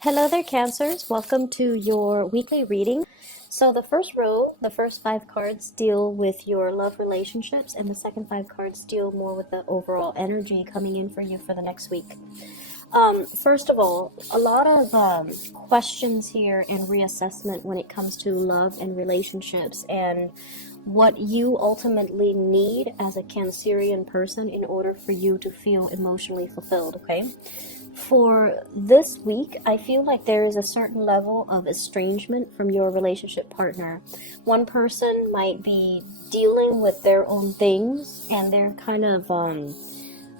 Hello there, Cancers. Welcome to your weekly reading. So, the first row, the first five cards deal with your love relationships, and the second five cards deal more with the overall energy coming in for you for the next week. First of all, a lot of questions here and reassessment when it comes to love and relationships and what you ultimately need as a Cancerian person in order for you to feel emotionally fulfilled, okay? For this week, I feel like there is a certain level of estrangement from your relationship partner. One person might be dealing with their own things and they're kind of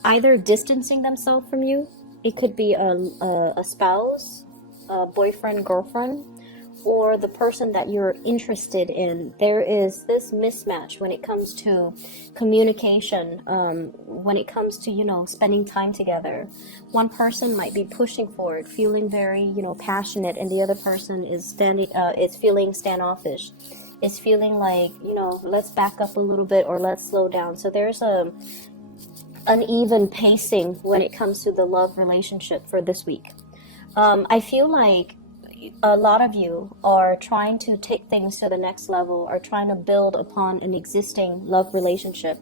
either distancing themselves from you. It could be a spouse, a boyfriend, girlfriend, or the person that you're interested in. There is this mismatch when it comes to communication, when it comes to, spending time together. One person might be pushing forward, feeling very, passionate, and the other person is feeling standoffish. Is feeling like, let's back up a little bit or let's slow down. So there's a uneven pacing when it comes to the love relationship for this week. I feel like a lot of you are trying to take things to the next level, are trying to build upon an existing love relationship.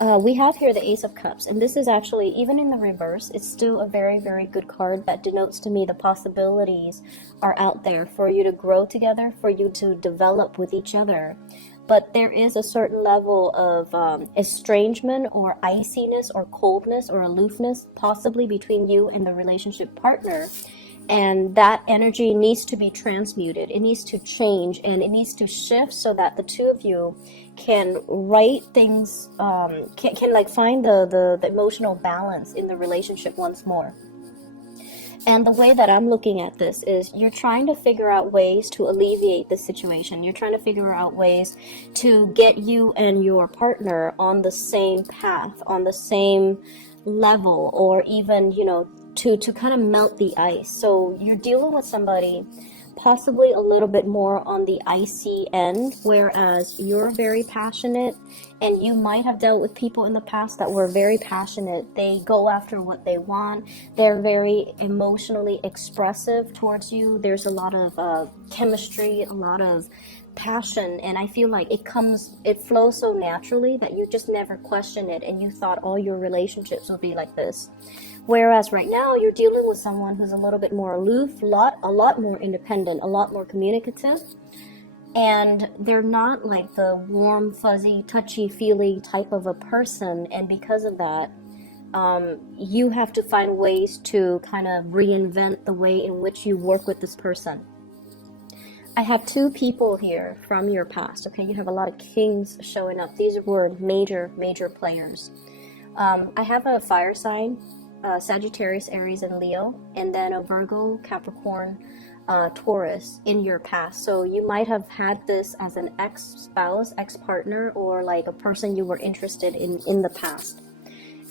We have here the Ace of Cups, and this is actually, even in the reverse, it's still a very, very good card that denotes to me the possibilities are out there for you to grow together, for you to develop with each other. But there is a certain level of estrangement or iciness or coldness or aloofness possibly between you and the relationship partner. And that energy needs to be transmuted. It needs to change and it needs to shift so that the two of you can write things, can like find the emotional balance in the relationship once more. And the way that I'm looking at this is you're trying to figure out ways to alleviate the situation. You're trying to figure out ways to get you and your partner on the same path, on the same level, or even, to kind of melt the ice. So you're dealing with somebody possibly a little bit more on the icy end, whereas you're very passionate, and you might have dealt with people in the past that were very passionate. They go after what they want. They're very emotionally expressive towards you. There's a lot of chemistry, a lot of passion, and I feel like it flows so naturally that you just never question it, and you thought all your relationships would be like this. Whereas right now you're dealing with someone who's a little bit more aloof, a lot more independent, a lot more communicative, and they're not like the warm, fuzzy, touchy-feely type of a person. And because of that, you have to find ways to kind of reinvent the way in which you work with this person. I have two people here from your past. Okay, you have a lot of kings showing up. These were major, major players. I have a fire sign, Sagittarius, Aries, and Leo, and then a Virgo, Capricorn, Taurus in your past. So you might have had this as an ex-spouse, ex-partner, or like a person you were interested in the past.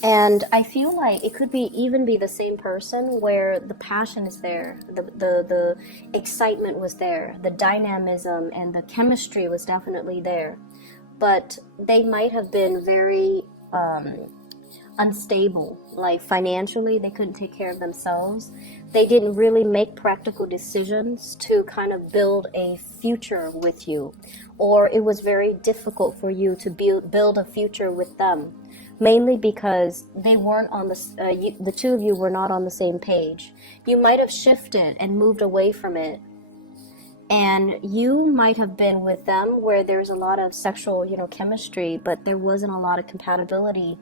And I feel like it could even be the same person where the passion is there, the excitement was there, the dynamism and the chemistry was definitely there. But they might have been very unstable, like financially they couldn't take care of themselves. They didn't really make practical decisions to kind of build a future with you, or it was very difficult for you to build a future with them, mainly because they weren't on the two of you were not on the same page. You might have shifted and moved away from it, and you might have been with them where there's a lot of sexual, chemistry, but there wasn't a lot of compatibility.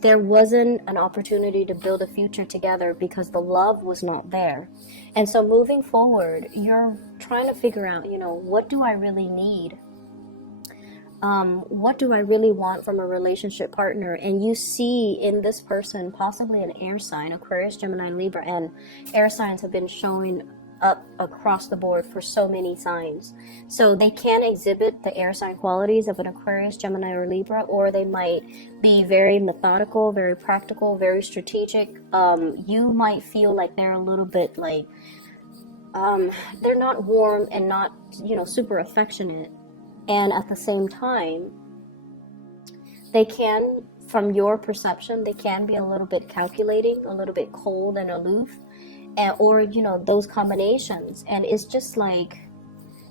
There wasn't an opportunity to build a future together because the love was not there. And so moving forward, you're trying to figure out, what do I really need? What do I really want from a relationship partner? And you see in this person possibly an air sign, Aquarius, Gemini, and Libra, and air signs have been showing up across the board for so many signs. So they can exhibit the air sign qualities of an Aquarius, Gemini, or Libra, or they might be very methodical, very practical, very strategic. You might feel like they're a little bit like, they're not warm and not, super affectionate. And at the same time, they can, from your perception, they can be a little bit calculating, a little bit cold and aloof. and, or you know, those combinations. And it's just like,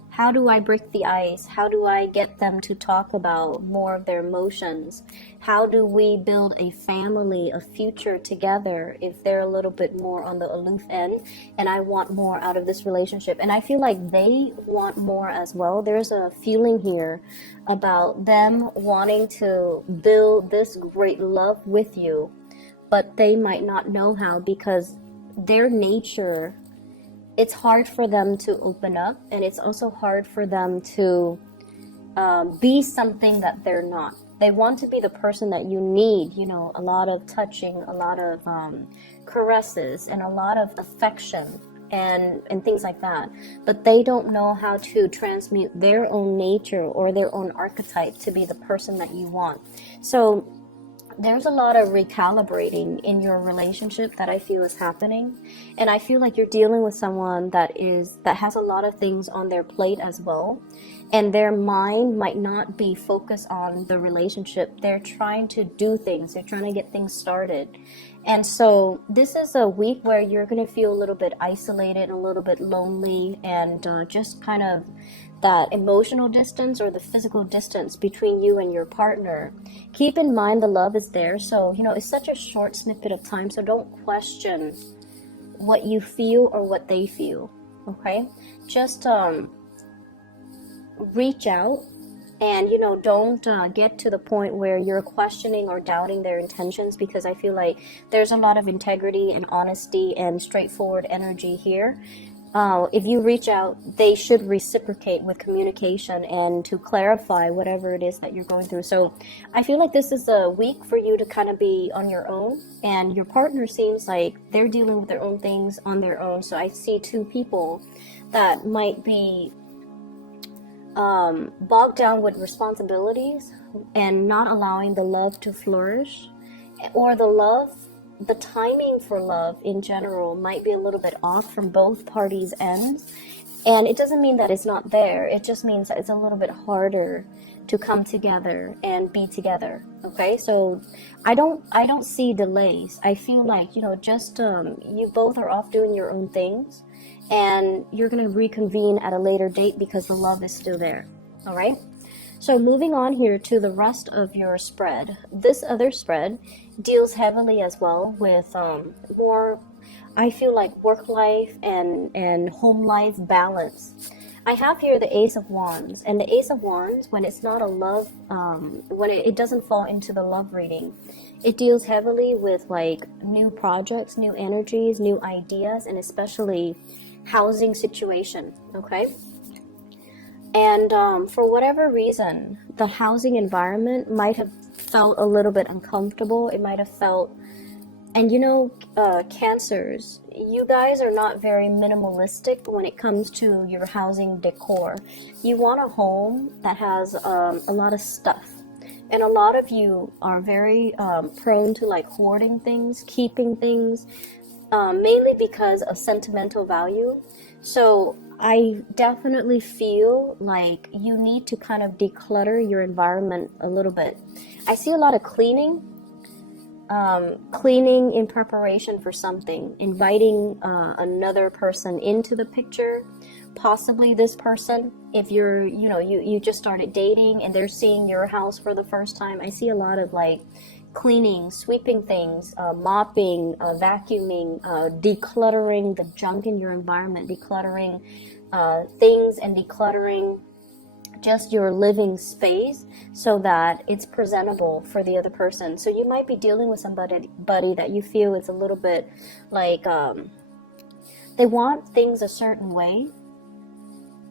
how do I break the ice? How do I get them to talk about more of their emotions? How do we build a family, a future together if they're a little bit more on the aloof end and I want more out of this relationship? And I feel like they want more as well. There's a feeling here about them wanting to build this great love with you, but they might not know how, because their nature, it's hard for them to open up, and it's also hard for them to be something that they're not. They want to be the person that you need, you know, a lot of touching, a lot of caresses, and a lot of affection, and things like that. But they don't know how to transmute their own nature or their own archetype to be the person that you want. So there's a lot of recalibrating in your relationship that I feel is happening. And I feel like you're dealing with someone that has a lot of things on their plate as well. And their mind might not be focused on the relationship. They're trying to do things. They're trying to get things started. And so this is a week where you're going to feel a little bit isolated, a little bit lonely, and just kind of that emotional distance or the physical distance between you and your partner. Keep in mind the love is there. So, you know, it's such a short snippet of time. So don't question what you feel or what they feel. Okay? Just reach out, and, you know, don't get to the point where you're questioning or doubting their intentions, because I feel like there's a lot of integrity and honesty and straightforward energy here. If you reach out, they should reciprocate with communication and to clarify whatever it is that you're going through. So I feel like this is a week for you to kind of be on your own, and your partner seems like they're dealing with their own things on their own. So I see two people that might be bogged down with responsibilities and not allowing the love to flourish, or the timing for love in general might be a little bit off from both parties' ends. And it doesn't mean that it's not there. It just means that it's a little bit harder to come together and be together. Okay, so I don't see delays. I feel like, you know, just you both are off doing your own things, and you're going to reconvene at a later date because the love is still there. All right. So moving on here to the rest of your spread. This other spread deals heavily as well with more, I feel like, work life and home life balance. I have here the Ace of Wands, and the Ace of Wands, when it's not a love, when it doesn't fall into the love reading, it deals heavily with like new projects, new energies, new ideas, and especially housing situation. Okay. And for whatever reason, the housing environment might have felt a little bit uncomfortable. It might have felt, and you know, Cancers, you guys are not very minimalistic when it comes to your housing decor. You want a home that has a lot of stuff. And a lot of you are very prone to like hoarding things, keeping things, mainly because of sentimental value. So I definitely feel like you need to kind of declutter your environment a little bit. I see a lot of cleaning in preparation for something, inviting another person into the picture, possibly this person, if you're, you know, you just started dating and they're seeing your house for the first time. I see a lot of like cleaning, sweeping things, mopping, vacuuming, decluttering the junk in your environment, decluttering things, and decluttering just your living space so that it's presentable for the other person. So you might be dealing with somebody that you feel is a little bit like they want things a certain way,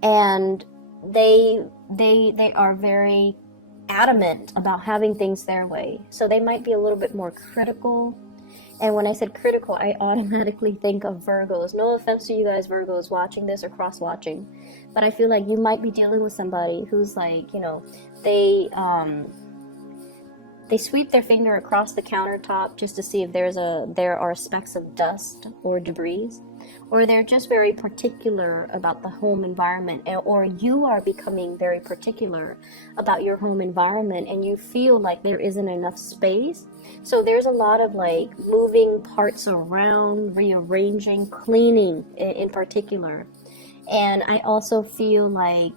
and they are very adamant about having things their way. So they might be a little bit more critical. And when I said critical, I automatically think of Virgos. No offense to you guys Virgos watching this or cross watching, but I feel like you might be dealing with somebody who's like, you know, They sweep their finger across the countertop just to see if there are specks of dust or debris, or they're just very particular about the home environment, or you are becoming very particular about your home environment and you feel like there isn't enough space. So there's a lot of like moving parts around, rearranging, cleaning in particular. And I also feel like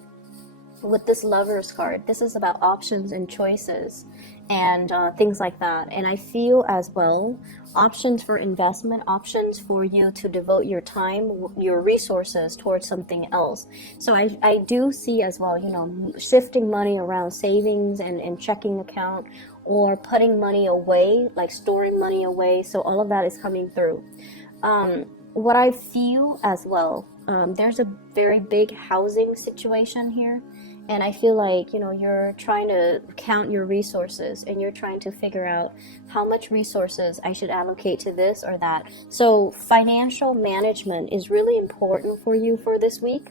with this Lovers card, this is about options and choices and things like that. And I feel as well options for investment, options for you to devote your time, your resources towards something else. So I do see as well, you know, shifting money around, savings and checking account, or putting money away, like storing money away. So all of that is coming through. What I feel as well, there's a very big housing situation here. And I feel like, you know, you're trying to count your resources and you're trying to figure out how much resources I should allocate to this or that. So financial management is really important for you for this week.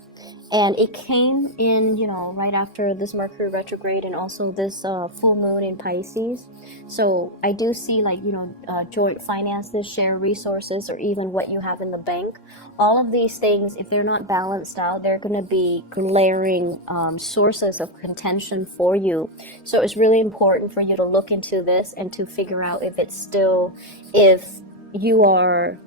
And it came in, you know, right after this Mercury retrograde and also this full moon in Pisces. So I do see like, you know, joint finances, share resources, or even what you have in the bank. All of these things, if they're not balanced out, they're going to be glaring sources of contention for you. So it's really important for you to look into this and to figure out if you are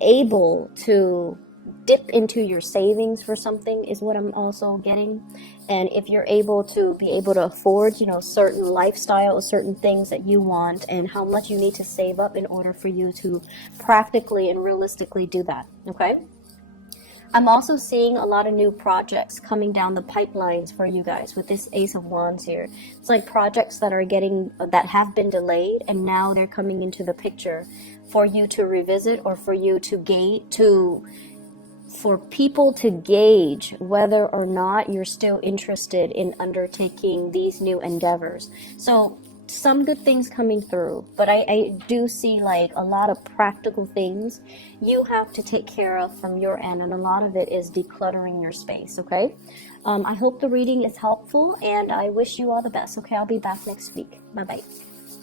able to dip into your savings for something is what I'm also getting. And if you're able to afford, you know, certain lifestyles, certain things that you want, and how much you need to save up in order for you to practically and realistically do that. Okay. I'm also seeing a lot of new projects coming down the pipelines for you guys with this Ace of Wands here. It's like projects that have been delayed and now they're coming into the picture for you to revisit, or for you for people to gauge whether or not you're still interested in undertaking these new endeavors. So some good things coming through, but I do see like a lot of practical things you have to take care of from your end, and a lot of it is decluttering your space. Okay. I hope the reading is helpful, and I wish you all the best. Okay, I'll be back next week. Bye bye.